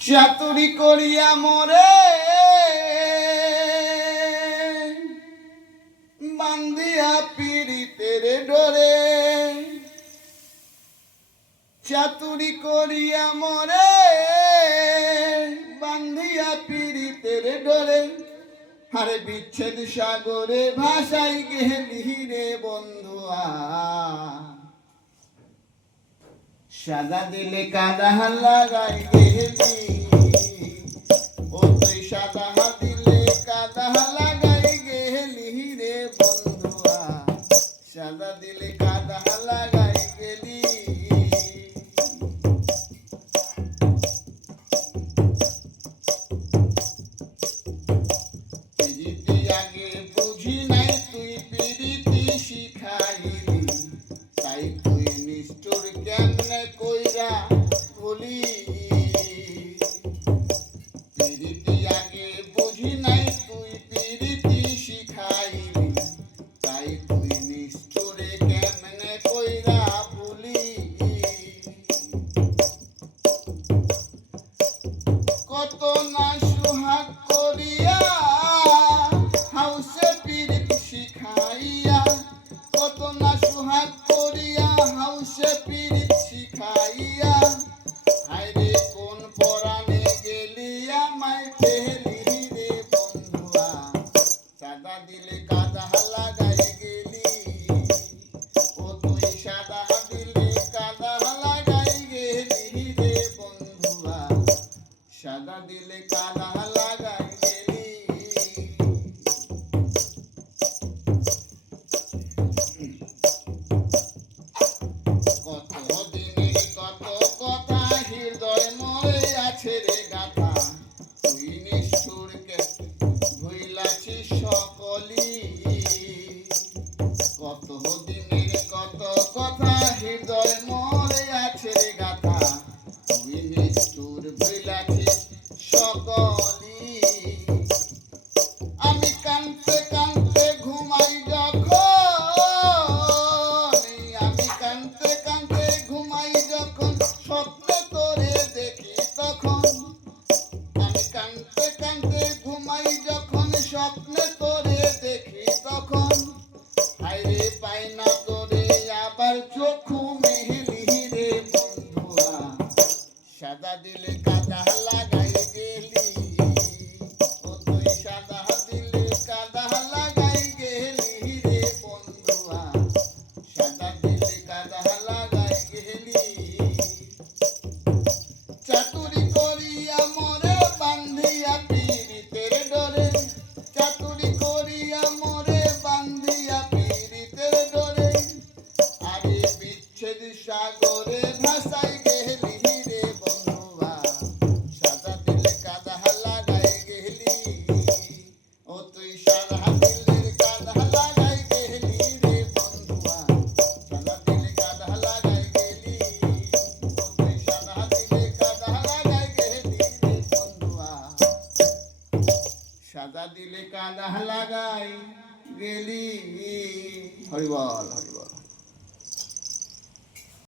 চাতুরি করিয়া মরে বান্ধিয়া পীড়িতের ডোরে, চাতুরি করিয়া মরে বান্ধিয়া পীড়িতের ডোরে, আরে বিচ্ছেদ সাগরে ভাসাই গেলি রে বন্ধুয়া, সাদা দিলে কাদা লাগাই গেলি, ও তুই সাদা দিলে কাদা লাগাই গেলি রে বন্ধুয়া, সাদা দিলে কাদা লাগাই গেলি। পিরিতি আগে বুঝি নাই তুই পিরিতি শিখাইলি, তাই তুই নিষ্ঠুর কেমনে কইরা ভুলি। পিরিতি আগে বুঝি নাই তুই পিরিতি শিখাইলি, তাই তুই নিষ্ঠুরে কেমনে কইরা ভুলি। কত না সুহাগ করিয়া হাউসে পিরিতি শিখাইয়া, কত না সুহাগ করিয়া হাউসে পিরিত শিখাইয়া, হায়রে কোন পরাণে গেলি আমায় পেলি রে বন্ধুয়া, সাদা দিলে কাদা লাগাই গেলি, ও তুই সাদা দিলে কাদা লাগাই গেলি রে বন্ধুয়া, সাদা দিলে কাদা লাগাই গেলি। তুই নিষ্ঠুরকে ভুইলাছিস সকলি, কত দিনের কত কথা হৃদয় মরে আছে রে গাথা, তুই নিষ্ঠুর ভুইলাছিস সকলি। আমি কাঁদতে কাঁদতে ঘুমাই যখন, আমি কাঁদতে কাঁদতে ঘুমাই যখন, স্বপ্নে তোরে দেখি তখন, আমি কাঁদতে কাঁদতে ঘুমাই যখন, স্বপ্নে তোরে দেখি তখন, হায়রে পাই না তোরে আবার চোখু মেহেলি রে বন্ধুয়া, সাদা দিলে কাদা লাগাই গেলি, ও তুই সাদা দিলে কাদা লাগাই গেলি রে বন্ধুয়া, সাদা দিলে কাদা লাগাই গেলি। চাতুরি করিয়া মরে বান্ধিয়া পীড়িতের ডোরে, চাতুরি করিয়া মরে বান্ধিয়া পীড়িতের ডোরে, আরে বিচ্ছেদ সাগরে ভাসাই গেলি রে বন্ধুয়া, সাদা দিলে কাদা লাগাই গেলি, ও তুই সাদা দিলে কাদা লাগাই গেলি রে বন্ধুয়া, সাদা দিলে কাদা লাগাই গেলি, ও তুই সাদা দিলে কাদা লাগাই গেলি রে বন্ধুয়া, সাদা দিলে কাদা লাগাই গেলি। হরি বল হরি বল।